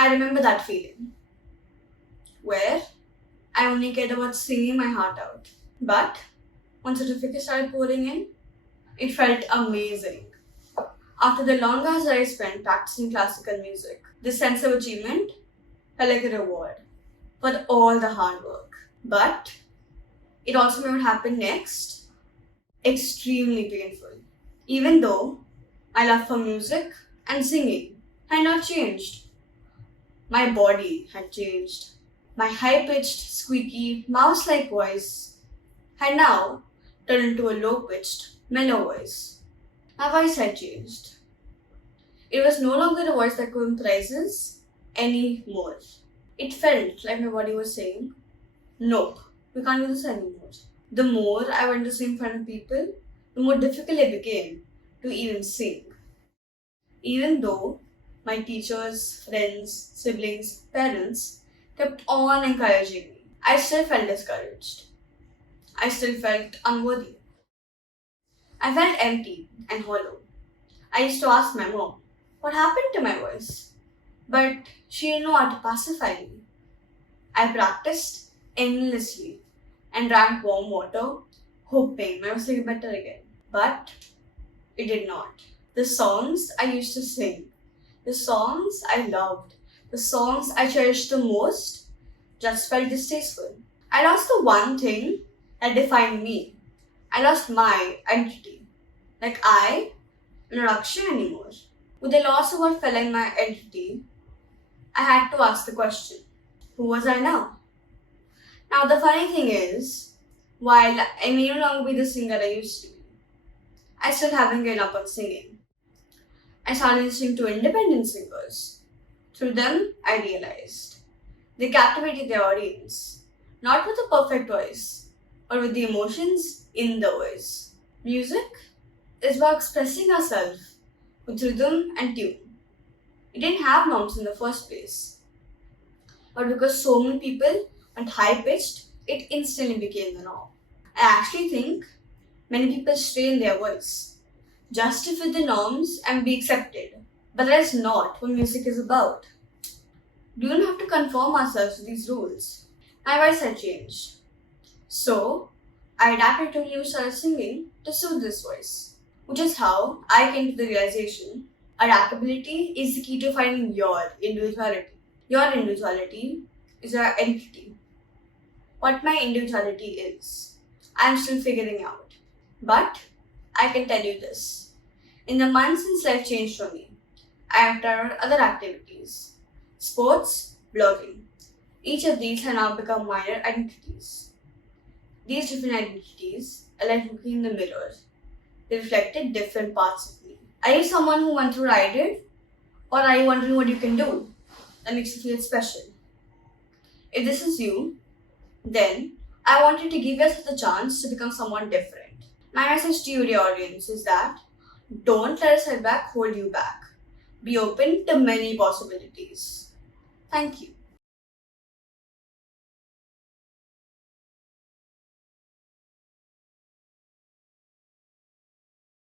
I remember that feeling where I only cared about singing my heart out. But once certificates started pouring in, it felt amazing. After the long hours I spent practicing classical music, this sense of achievement felt like a reward for all the hard work. But it also made what happened next extremely painful. Even though my love for music and singing had not changed, my body had changed. My high pitched, squeaky, mouse like voice had now turned into a low pitched, mellow voice. My voice had changed. It was no longer a voice that could win prizes anymore. It felt like my body was saying, nope, we can't do this anymore. The more I went to sing in front of people, the more difficult it became to even sing. Even though my teachers, friends, siblings, parents kept on encouraging me, I still felt discouraged. I still felt unworthy. I felt empty and hollow. I used to ask my mom, what happened to my voice? But she didn't know how to pacify me. I practiced endlessly and drank warm water, hoping my voice would get better again. But it did not. The songs I used to sing, the songs I loved, the songs I cherished the most, just felt distasteful. I lost the one thing that defined me. I lost my identity. Like I am not Akshaya anymore. With the loss of what felt like my identity, I had to ask the question, who was I now? Now the funny thing is, while I may no longer be the singer I used to be, I still haven't given up on singing. I started listening to independent singers. Through them, I realized they captivated their audience, not with a perfect voice, but with the emotions in the voice. Music is about expressing ourselves with rhythm and tune. It didn't have norms in the first place, but because so many people went high pitched, it instantly became the norm. I actually think many people stray in their voice just to fit the norms and be accepted. But that is not what music is about. We don't have to conform ourselves to these rules. My voice had changed. So, I adapted to new style of singing to suit this voice, which is how I came to the realization adaptability is the key to finding your individuality. Your individuality is your identity. What my individuality is, I'm still figuring out. But I can tell you this. In the months since life changed for me, I have tried other activities. Sports, blogging. Each of these have now become minor identities. These different identities are like looking in the mirror. They reflected different parts of me. Are you someone who went through what I did? Or are you wondering what you can do that makes you feel special? If this is you, then I wanted to give yourself the chance to become someone different. My message to you, dear audience, is that don't let a setback hold you back. Be open to many possibilities. Thank you.